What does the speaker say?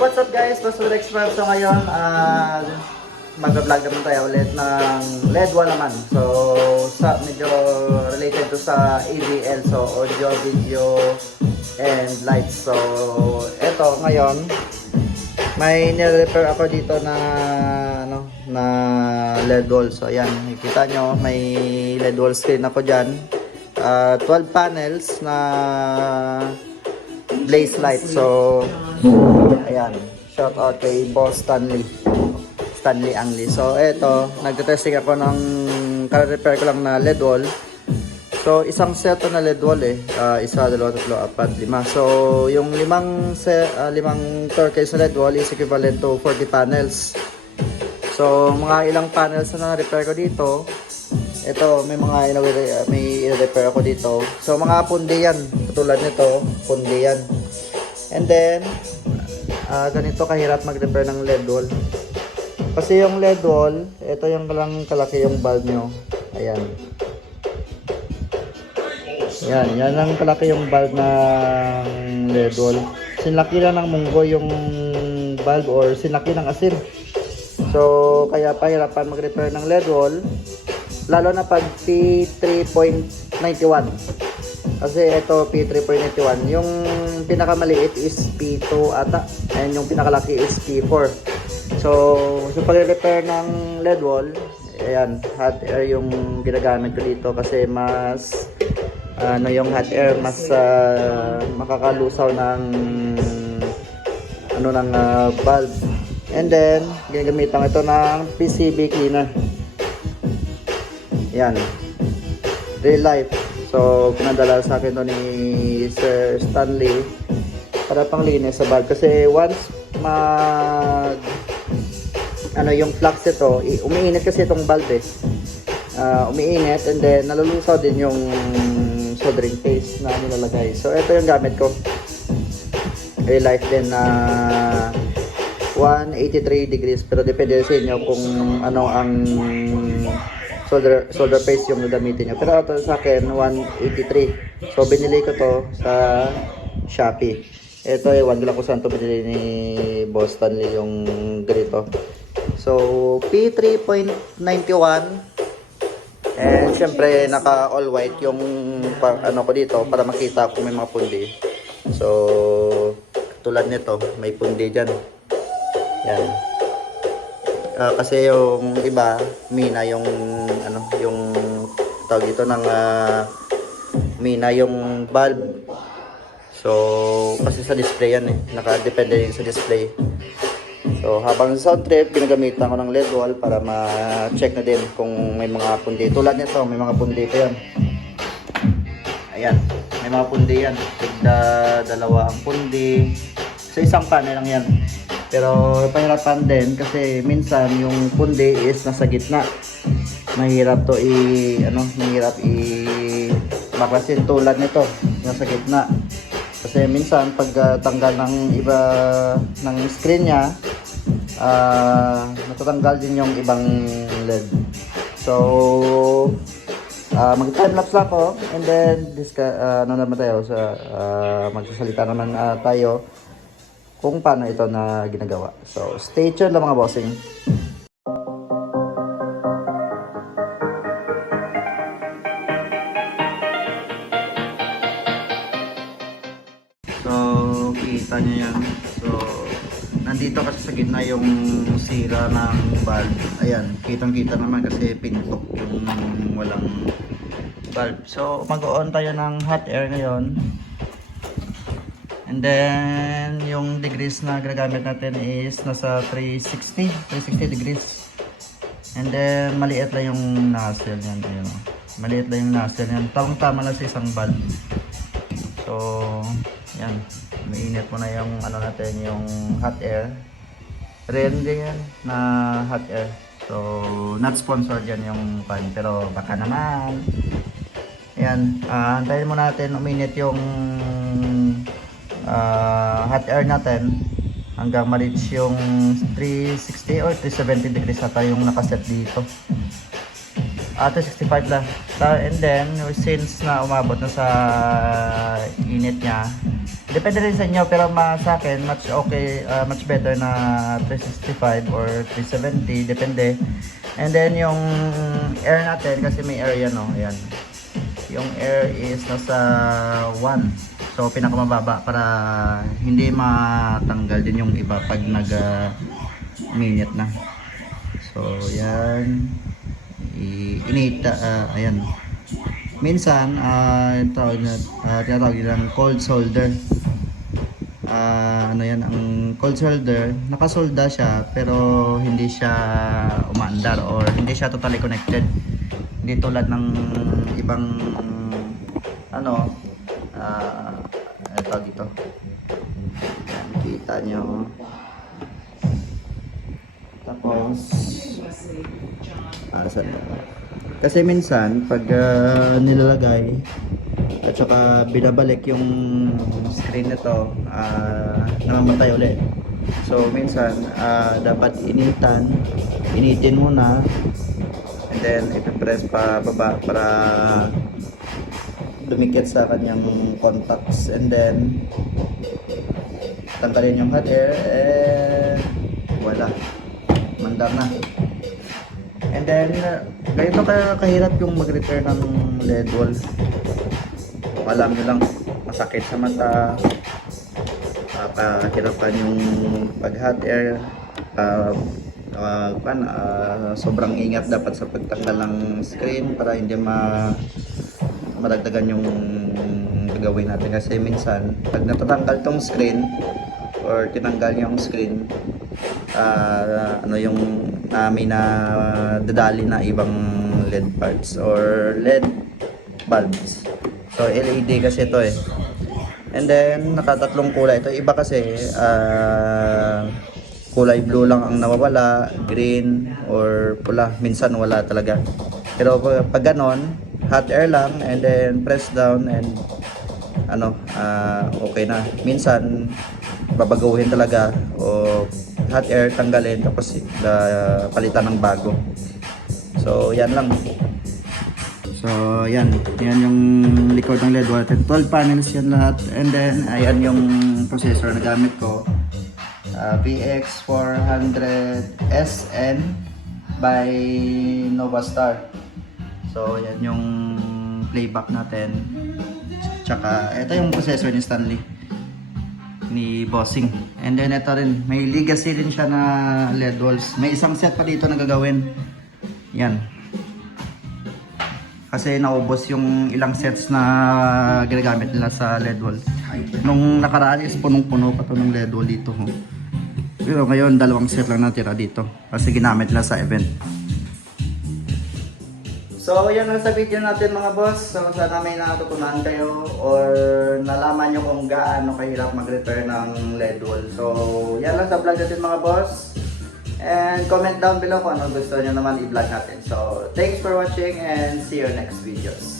what's up guys? Pastor Expert. So ngayon, uh, mag-vlog naman tayo ulit ng LED wall naman. So, sa, medyo related to sa AVL. So, audio, video, and lights. So, eto ngayon, may nire-repair ako dito na ano na LED wall. So ayan, nakikita nyo may LED wall screen ako diyan. 12 panels na blaze light. So ayan, shout out kay Boss Stanley. Stanley Angli. So eto, nagte-testing ako ng ka-repair ko lang na LED wall. So, isang set to na LED wall eh. Ah, isa, dalawa, tatlo, apat, lima. So, yung limang, se, ah, limang turquoise na LED wall is equivalent to 40 panels. So, mga ilang panels na na-repair ko dito. Ito, may mga may i-repair ako dito. So, mga pundi yan. Katulad nito, pundi yan. And then, ah, ganito kahirap mag-repair ng LED wall. Kasi yung LED wall, ito yung lang kalaki yung bulb nyo. Ayan. Yan, yan ang kalaki yung bulb ng LED wall. Sinlaki lang ng munggo yung bulb or sinlaki ng asin. So, kaya pahirapan mag-repair ng LED wall. Lalo na pag P3.91. Kasi ito P3.91. Yung pinakamaliit is P2 ata. And yung pinakalaki is P4. So, so pag-repair ng LED wall, ayan, hot air yung ginagamit ko dito kasi mas ano yung hot air mas ah, makakalusaw ng ano ng ah, bulb. And then, ginagamitan ito ng PCB cleaner. Yan. Real life. So, pinadala sa akin to ni Sir Stanley para panglinis sa bulb. Kasi once mag ano yung flux ito, umiinit kasi itong bulb eh. Ah, umiinit and then nalulusaw din yung soldering paste na nilalagay. So, ito yung gamit ko. Real life din na 183 degrees pero depende sa inyo kung ano ang solder solder paste yung gagamitin nyo. Pero ito sa akin 183. So binili ko to sa Shopee. Ito lang ko saan to binili ni Stanley yung ganito. So P3.91 And syempre naka all white yung pa, ano ko dito para makita kung may mga pundi. So tulad nito, may pundi diyan. Yan. Ah, kasi yung iba, mina yung ano, yung tawag dito ng ah, mina yung bulb. So kasi sa display yan eh, nakadepende yun sa display. So, habang sa sound trip, ginagamitan ko ng LED wall para ma-check na din kung may mga pundi. Tulad nito, may mga pundi pa yan. Ayan, may mga pundi yan. Tigda dalawa ang pundi. Sa isang panel lang yan. Pero pahirapan din kasi minsan yung pundi is nasa gitna. Mahirap to i ano, mahirap i baklasin tulad nito, nasa gitna. Kasi minsan pag ah, tanggal ng iba ng screen niya, ah natatanggal din yung ibang LED. So, ah mag-time lapse lang ako and then disca, ah, ano naman tayo sa ah, magsasalita naman ah, tayo kung paano ito na ginagawa. So, stay tuned lang mga bossing. So, kita niyo yan. So, nandito kasi sa gitna yung sira ng bulb. Ayan, kitang-kita naman kasi pintok yung walang bulb. So, mag-on tayo ng hot air ngayon. And then, yung degrees na ginagamit natin is nasa 360, 360 degrees. And then, maliit lang yung nozzle yan. Ayun. Maliit lang yung nozzle yan. Tamang-tama lang sa isang bulb. So, yan. Mainit mo na yung ano natin, yung hot air. Real din yan na hot air. So, not sponsored yan yung pan. Pero baka naman. Yan. ah antayin mo natin uminit yung ah, hot air natin hanggang ma-reach yung 360 or 370 degrees ata yung nakaset dito. Ah, 365 lang. And then, since na umabot na sa init niya, Depende rin sa inyo pero ma sa akin much okay uh, much better na 365 or 370 depende. And then yung air natin kasi may air yan oh, ayan. Yung air is nasa 1. So pinakamababa para hindi matanggal din yung iba pag nag uh, minute na. So yan. Inita uh, ayan. Minsan, ah uh, tawag na, uh, tinatawag cold solder. Ah, ano yan, ang cold solder, nakasolda siya pero hindi siya umaandar or hindi siya totally connected. Hindi tulad ng ibang ano, ah, uh, tawag dito. Yan, kita nyo. Tapos, ah, saan? Kasi minsan, pag ah, nilalagay, at saka binabalik yung screen nito, ah namamatay ulit. So, minsan, ah, dapat initan, initin muna, and then ipipress pa baba para dumikit sa kanyang contacts. And then tanggalin yung hot air and wala. Mandar na. And then uh, ganito kaya kahirap yung mag-repair ng LED wall alam nyo lang masakit sa mata. Nakahirapan yung pag hot air. Uh, uh, pan, uh, sobrang ingat dapat sa pagtanggal ng screen para hindi ma madagdagan yung gagawin natin. Kasi minsan pag natatanggal tong screen or tinanggal yung screen ah, ano yung namin na dadali na ibang LED parts or LED bulbs. So LED kasi ito eh. And then nakatatlong kulay. Ito iba kasi ah, kulay blue lang ang nawawala green or pula. Minsan wala talaga. Pero pag ganon hot air lang and then press down and ano ah, okay na. Minsan babaguhin talaga o hot air tanggalin tapos ah, palitan ng bago. So yan lang. So yan. Yan yung likod ng LED wall 12 panels yan lahat. And then ayan yung processor na gamit ko. Ah, VX 400 SN by Novastar So, yan yung playback natin. Tsaka, ito yung processor ni Stanley. Ni Bossing. And then, ito rin. May legacy rin siya na LED walls. May isang set pa dito na gagawin. Yan. Kasi naubos yung ilang sets na ginagamit nila sa LED wall. Nung nakaraan is punong-puno pa to ng LED wall dito. Ho. Pero ngayon, dalawang set lang natira dito. Kasi ginamit nila sa event. So, yan lang sa video natin mga boss. So, sana may natutunan kayo or nalaman nyo kung gaano kahirap mag-repair ng LED wall. So, yan lang sa vlog natin mga boss. And comment down below kung ano gusto nyo naman i-vlog natin. So, thanks for watching and see you next videos.